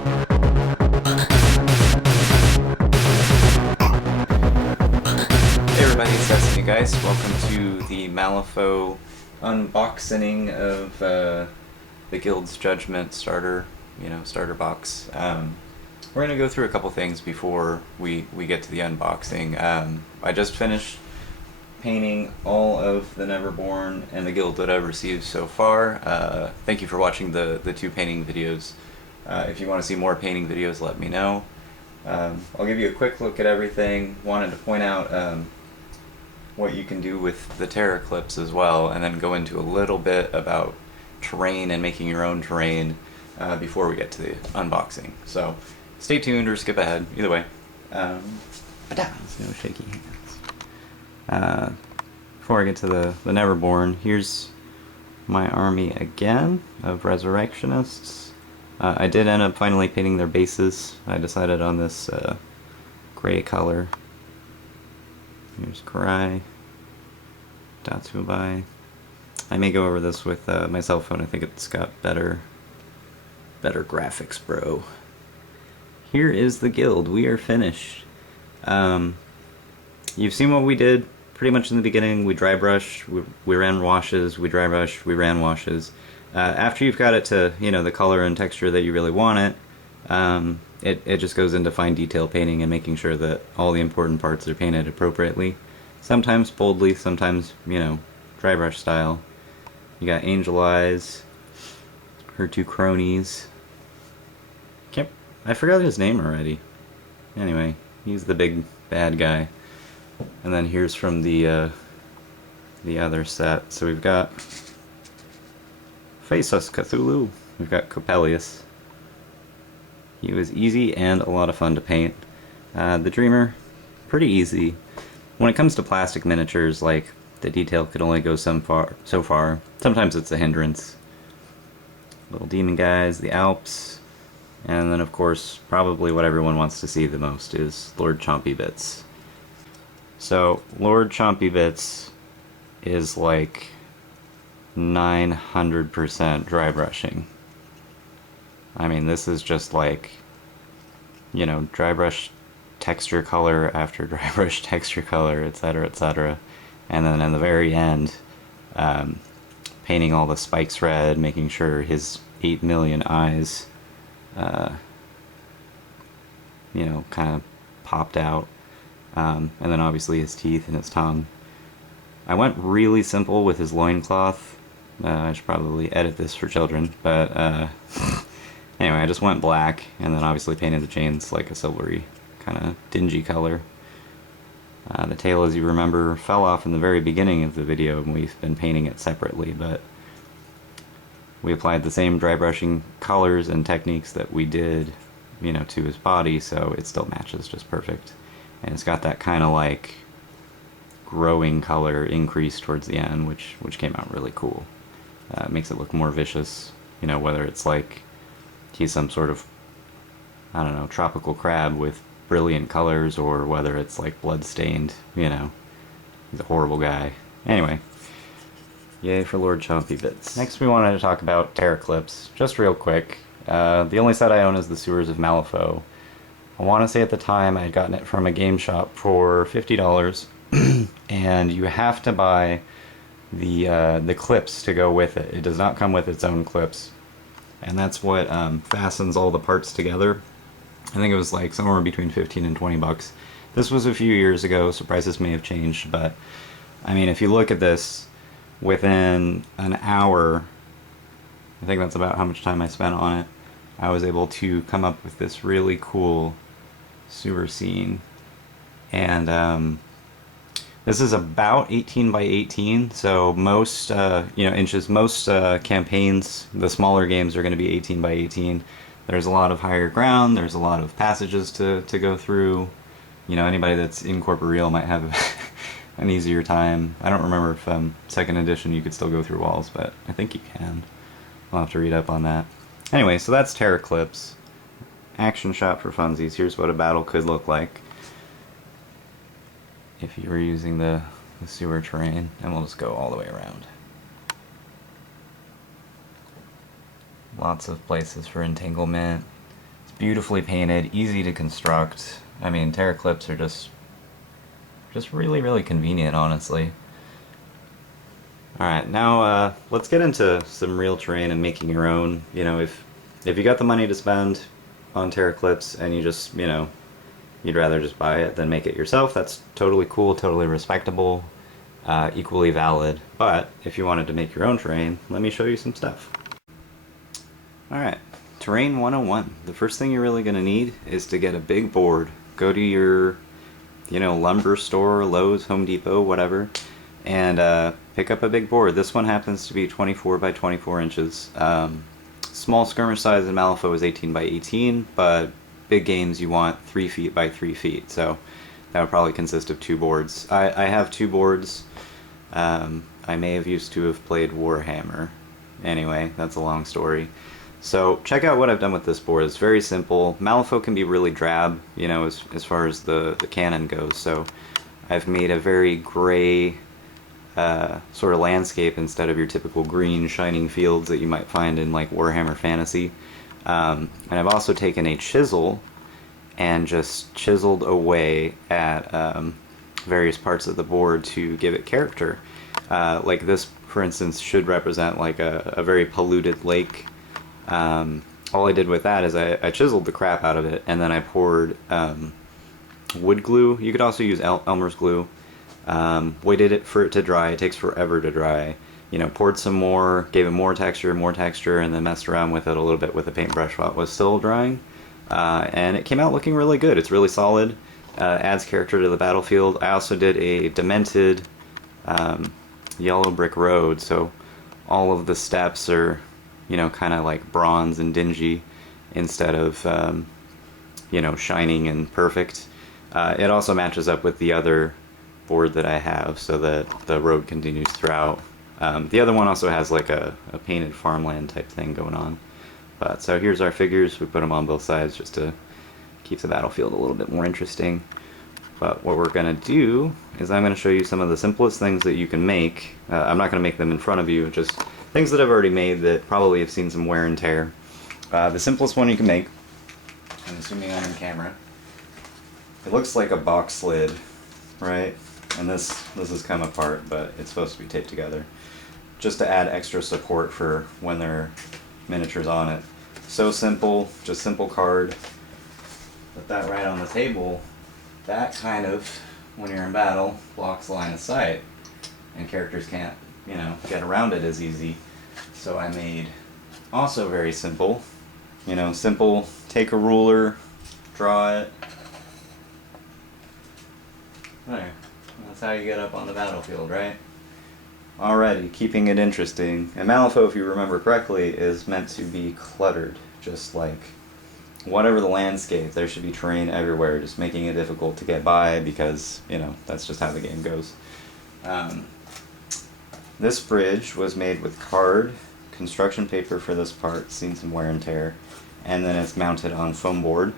Hey everybody, it's destinygheist. Welcome to the Malifaux unboxing of the Guild's Judgement starter box. We're gonna go through a couple things before we get to the unboxing. I just finished painting all of the Neverborn and the Guild that I've received so far. Thank you for watching the two painting videos. If you want to see more painting videos, let me know. I'll give you a quick look at everything. Wanted to point out what you can do with the Terra clips as well, and then go into a little bit about terrain and making your own terrain before we get to the unboxing. So stay tuned or skip ahead, either way. No shaky hands. Before I get to the Neverborn, here's my army again of Resurrectionists. I did end up finally painting their bases. I decided on this gray color. Here's Karai, Datsubai. I may go over this with my cell phone. I think it's got better graphics, bro. Here is the guild. We are finished. You've seen what we did pretty much in the beginning. We dry brush, we ran washes, we dry brush, we ran washes. After you've got it to, the color and texture that you really want it just goes into fine detail painting and making sure that all the important parts are painted appropriately. Sometimes boldly, sometimes, dry brush style. You got Angel Eyes, her two cronies. I forgot his name already. Anyway, he's the big bad guy. And then here's from the other set. So we've got Faceless Cthulhu. We've got Coppelius. He was easy and a lot of fun to paint. The Dreamer, pretty easy. When it comes to plastic miniatures, like, the detail could only go so far. Sometimes it's a hindrance. Little demon guys, the Alps, and then of course, probably what everyone wants to see the most is Lord Chompy Bits. So, Lord Chompy Bits is like 900% dry brushing. I mean, this is just like, dry brush texture color after dry brush texture color, etc., etc. And then in the very end, painting all the spikes red, making sure his 8 million eyes, kind of popped out. And then obviously his teeth and his tongue. I went really simple with his loincloth. I should probably edit this for children, but anyway, I just went black, and then obviously painted the chains like a silvery, kind of dingy color. The tail, as you remember, fell off in the very beginning of the video, and we've been painting it separately, but we applied the same dry brushing colors and techniques that we did, to his body, so it still matches just perfect. And it's got that kind of like growing color increase towards the end, which came out really cool. It makes it look more vicious, whether it's like he's some sort of, I don't know, tropical crab with brilliant colors, or whether it's like blood-stained, he's a horrible guy. Anyway, yay for Lord Chompy Bits. Next we wanted to talk about Terra clips, just real quick. The only set I own is the Sewers of Malifaux. I want to say at the time I had gotten it from a game shop for $50, and you have to buy the clips to go with it. It does not come with its own clips, and that's what fastens all the parts together. I think it was like somewhere between 15 and 20 bucks. This was a few years ago, so prices may have changed, but I mean, if you look at this, within an hour, I think that's about how much time I spent on it, I was able to come up with this really cool sewer scene. And this is about 18 by 18, so most inches. Most campaigns, the smaller games, are going to be 18 by 18. There's a lot of higher ground, there's a lot of passages to go through. Anybody that's in Corporeal might have an easier time. I don't remember if 2nd edition you could still go through walls, but I think you can. I'll have to read up on that. Anyway, so that's Terra clips. Action shot for funsies. Here's what a battle could look like if you were using the sewer terrain, and we'll just go all the way around. Lots of places for entanglement. It's beautifully painted, easy to construct. I mean, terra clips are just really, really convenient, honestly. Alright, now let's get into some real terrain and making your own. You know, if you got the money to spend on terra clips and you just, you know, you'd rather just buy it than make it yourself, that's totally cool, totally respectable, equally valid. But if you wanted to make your own terrain, let me show you some stuff. Alright, terrain 101. The first thing you're really going to need is to get a big board. Go to your, you know, lumber store, Lowe's, Home Depot, whatever, and pick up a big board. This one happens to be 24 by 24 inches. Small skirmish size in Malifaux is 18 by 18, but big games you want 3 feet by 3 feet, so that would probably consist of 2 boards. I have 2 boards. I may have used to have played Warhammer. Anyway, that's a long story. So check out what I've done with this board. It's very simple. Malifaux can be really drab, you know, as far as the canon goes, so I've made a very gray sort of landscape instead of your typical green shining fields that you might find in like Warhammer Fantasy. And I've also taken a chisel and just chiseled away at various parts of the board to give it character. Like this, for instance, should represent like a very polluted lake. All I did with that is I chiseled the crap out of it, and then I poured wood glue. You could also use Elmer's glue. Waited it for it to dry. It takes forever to dry. You know, poured some more, gave it more texture, and then messed around with it a little bit with a paintbrush while it was still drying. And it came out looking really good. It's really solid. Adds character to the battlefield. I also did a demented yellow brick road, so all of the steps are, you know, kind of like bronze and dingy instead of, you know, shining and perfect. It also matches up with the other board that I have so that the road continues throughout. The other one also has like a painted farmland type thing going on. But so here's our figures. We put them on both sides just to keep the battlefield a little bit more interesting. But what we're going to do is I'm going to show you some of the simplest things that you can make. I'm not going to make them in front of you, just things that I've already made that probably have seen some wear and tear. The simplest one you can make, I'm assuming I'm in camera, it looks like a box lid, right? And this has come apart, but it's supposed to be taped together, just to add extra support for when there are miniatures on it. So simple, just simple card. Put that right on the table. That kind of, when you're in battle, blocks line of sight, and characters can't, you know, get around it as easy. So I made also very simple, you know, simple, take a ruler, draw it. There. That's how you get up on the battlefield, right? Alrighty, keeping it interesting. And Malifaux, if you remember correctly, is meant to be cluttered, just like whatever the landscape, there should be terrain everywhere, just making it difficult to get by because, you know, that's just how the game goes. This bridge was made with card, construction paper for this part, seen some wear and tear, and then it's mounted on foam board.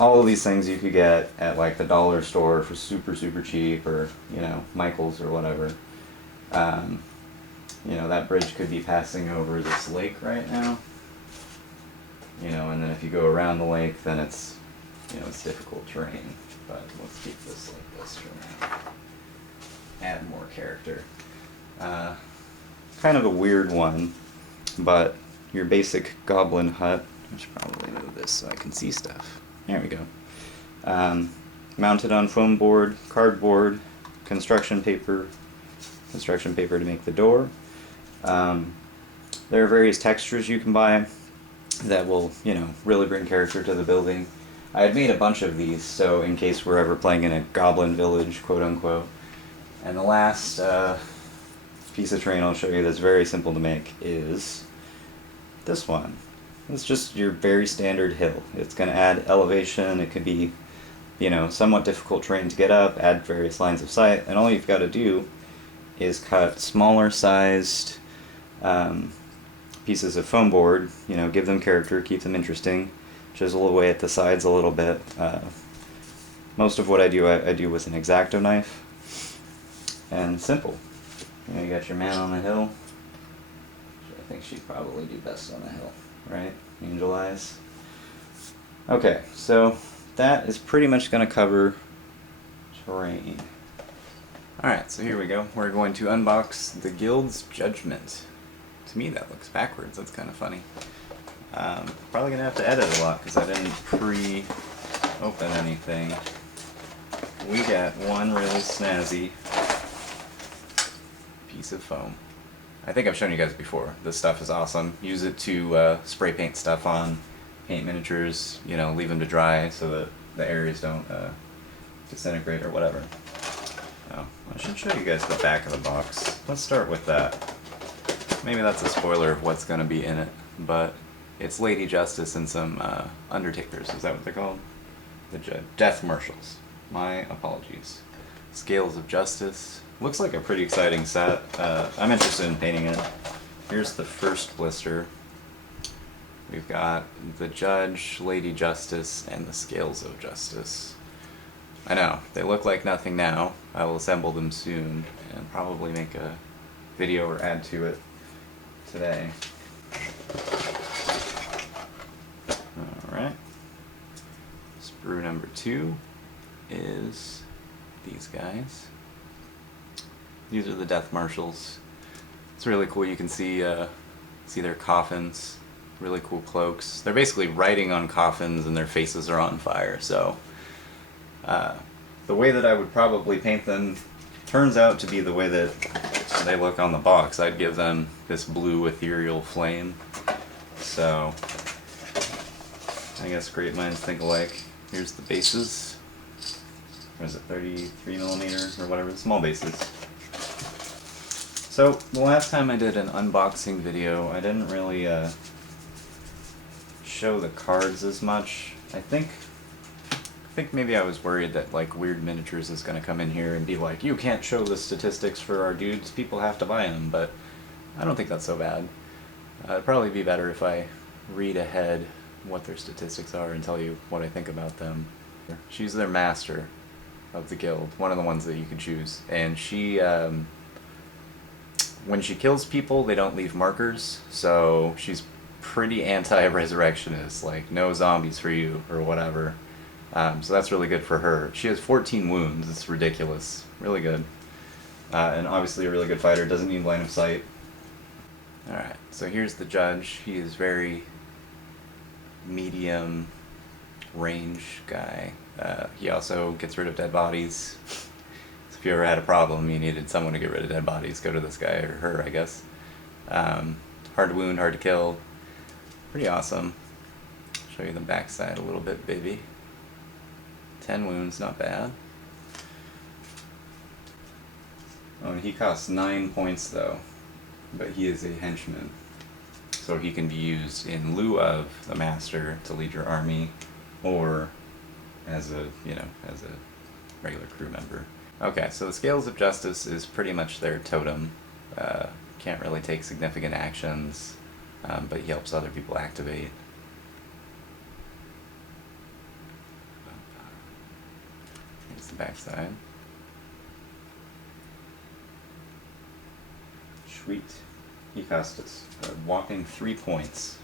All of these things you could get at like the dollar store for super cheap, or, you know, Michael's or whatever. You know, that bridge could be passing over this lake right now. You know, and then if you go around the lake, then it's, you know, it's difficult terrain. But let's keep this like this for now. Add more character. Kind of a weird one, but your basic goblin hut. I should probably move this so I can see stuff. There we go. Mounted on foam board, cardboard, construction paper to make the door. There are various textures you can buy that will, you know, really bring character to the building. I had made a bunch of these, so in case we're ever playing in a goblin village, quote unquote. And the last piece of terrain I'll show you that's very simple to make is this one. It's just your very standard hill. It's going to add elevation. It could be, you know, somewhat difficult terrain to get up, add various lines of sight, and all you've got to do is cut smaller sized pieces of foam board, you know, give them character, keep them interesting, chisel away at the sides a little bit. Most of what I do with an X-Acto knife, and simple. You know, you got your man on the hill. I think she'd probably do best on the hill, right? Angel eyes. Okay, so that is pretty much going to cover terrain. Alright, so here we go. We're going to unbox the Guild's Judgement. To me that looks backwards, that's kind of funny. Probably going to have to edit a lot because I didn't pre-open anything. We got one really snazzy piece of foam. I think I've shown you guys before. This stuff is awesome. Use it to spray paint stuff on, paint miniatures, you know, leave them to dry so that the areas don't disintegrate or whatever. Oh, I should show you guys the back of the box. Let's start with that. Maybe that's a spoiler of what's going to be in it, but it's Lady Justice and some Undertakers. Is that what they're called? The Death Marshals. My apologies. Scales of Justice. Looks like a pretty exciting set. I'm interested in painting it. Here's the first blister. We've got the Judge, Lady Justice, and the Scales of Justice. I know, they look like nothing now. I will assemble them soon and probably make a video or add to it today. Alright. Sprue number 2 is these guys. These are the Death Marshals. It's really cool. You can see their coffins. Really cool cloaks. They're basically writing on coffins and their faces are on fire. So the way that I would probably paint them turns out to be the way that they look on the box. I'd give them this blue ethereal flame. So I guess great minds think alike. Here's the bases. Or is it 33mm or whatever? Small bases. So the last time I did an unboxing video, I didn't really show the cards as much. I think maybe I was worried that like Weird Miniatures is going to come in here and be like, you can't show the statistics for our dudes, people have to buy them, but I don't think that's so bad. It'd probably be better if I read ahead what their statistics are and tell you what I think about them. She's their master of the guild, one of the ones that you can choose, and she when she kills people they don't leave markers, so she's pretty anti-resurrectionist, like no zombies for you or whatever. So that's really good for her. She has 14 wounds, it's ridiculous, really good. And obviously a really good fighter, doesn't need line of sight. Alright, so here's the Judge. He is very medium range guy. He also gets rid of dead bodies. So if you ever had a problem, you needed someone to get rid of dead bodies, go to this guy or her, I guess. Hard to wound, hard to kill. Pretty awesome. Show you the backside a little bit, baby. 10 wounds, not bad. Oh, he costs 9 points though, but he is a henchman. So he can be used in lieu of the master to lead your army, or as a, you know, as a regular crew member. Okay, so the Scales of Justice is pretty much their totem. Can't really take significant actions, but he helps other people activate. Here's the backside. Sweet. He cost us a whopping 3 points.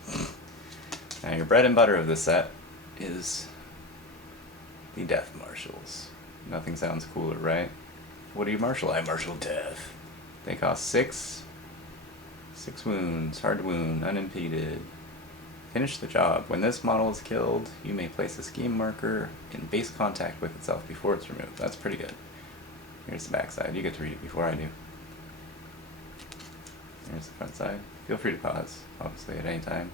Now your bread and butter of this set is the Death Marshals. Nothing sounds cooler, right? What do you marshal? I marshal death. They cost 6 wounds, hard to wound, unimpeded. Finish the job. When this model is killed, you may place a scheme marker in base contact with itself before it's removed. That's pretty good. Here's the back side. You get to read it before I do. Here's the front side. Feel free to pause, obviously, at any time.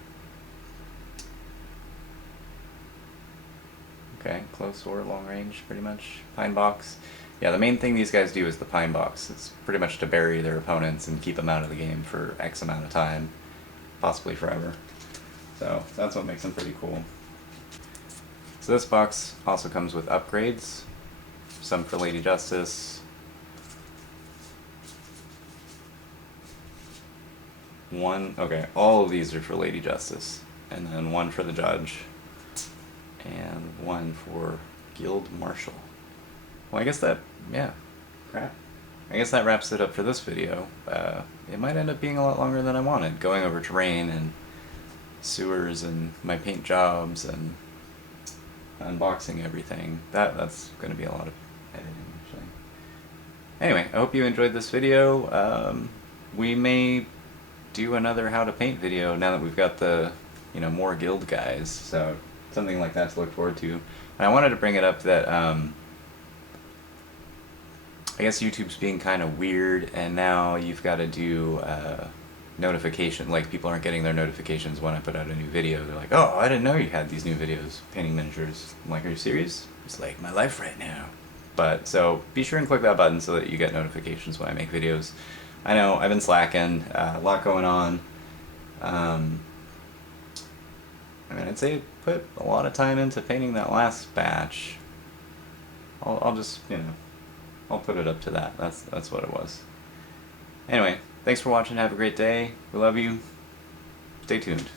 Okay, close or long range, pretty much. Pine box. Yeah, the main thing these guys do is the pine box. It's pretty much to bury their opponents and keep them out of the game for X amount of time, possibly forever. So that's what makes them pretty cool. So this box also comes with upgrades, some for Lady Justice, all of these are for Lady Justice, and then one for the Judge, and one for Guild Marshal. Well, I guess that, yeah, crap. I guess that wraps it up for this video. It might end up being a lot longer than I wanted, going over terrain and sewers and my paint jobs and unboxing everything. That's going to be a lot of editing, actually. Anyway, I hope you enjoyed this video. We may do another how to paint video now that we've got the, more guild guys, so something like that to look forward to. And I wanted to bring it up that, I guess YouTube's being kind of weird, and now you've got to do notification. Like, people aren't getting their notifications when I put out a new video. They're like, oh, I didn't know you had these new videos, painting miniatures. I'm like, are you serious? It's like my life right now. But, so, be sure and click that button so that you get notifications when I make videos. I know, I've been slacking, a lot going on. I mean, I'd say I put a lot of time into painting that last batch. I'll just, I'll put it up to that. That's what it was. Anyway, thanks for watching. Have a great day. We love you. Stay tuned.